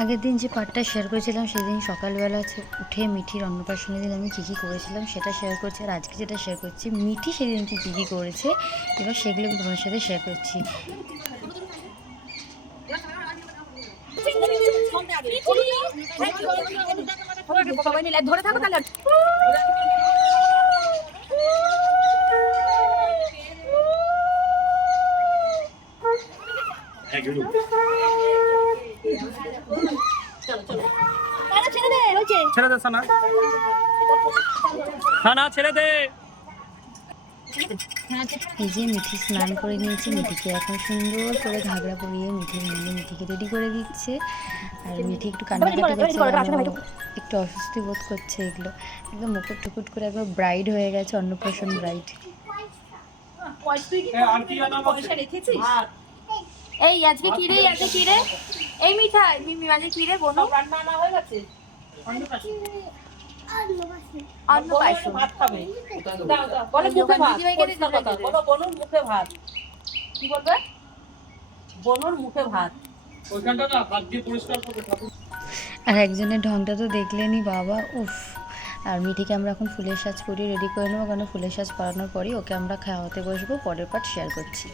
আগের দিন যে পার্টটা শেয়ার করেছিলাম সেদিন সকালবেলা উঠে মিঠির অন্নপ্রাশনের দিন আমি কী কী করেছিলাম সেটা শেয়ার করছি। আর আজকে যেটা শেয়ার করছি মিঠি সেদিন কী কী করেছে, এবার সেগুলো আমি তোমার সাথে শেয়ার করছি। ধরে থাকো তাহলে। ছেড়ে দে সানা, সানা ছেড়ে দে। এই যে মিঠি স্নান করে নিয়েছে, মিঠিকে এখন সুন্দর করে ঘাগড়া পরিয়ে মিঠির মনে মিঠিকে রেডি করে দিচ্ছে। আর মিঠি একটু কান্নাকাটি করছে, একটু অস্বস্তি বোধ করছে। এগুলো একদম মুকুট টুকুট করে একবার ব্রাইড হয়ে গেছে, অন্নপ্রাশন ব্রাইড। এই আজকে কি রে, আজকে কি রে, এই মিঠাই মিমি আজকে কি রে বোন, রান্না না হয়ে গেছে? অন্ন পায়সম ভাত খাবে। দাও দাও বলে মুখে ভাত, বলো বনুর মুখে ভাত। কি বলবে? বনুর মুখে ভাত। ওইখানটা না হাত দিয়ে পরিষ্কার করে ঠাকুর। আর একজনের ঢংটা তো দেখলেনই বাবা, উফ। আর মিঠিকে আমরা এখন ফুলের সাজ করিয়ে রেডি করে নেবো, কারণ ফুলের সাজ পরানোর পরই ওকে আমরা খাওয়াতে বসবো। পরের পার্ট শেয়ার করছি।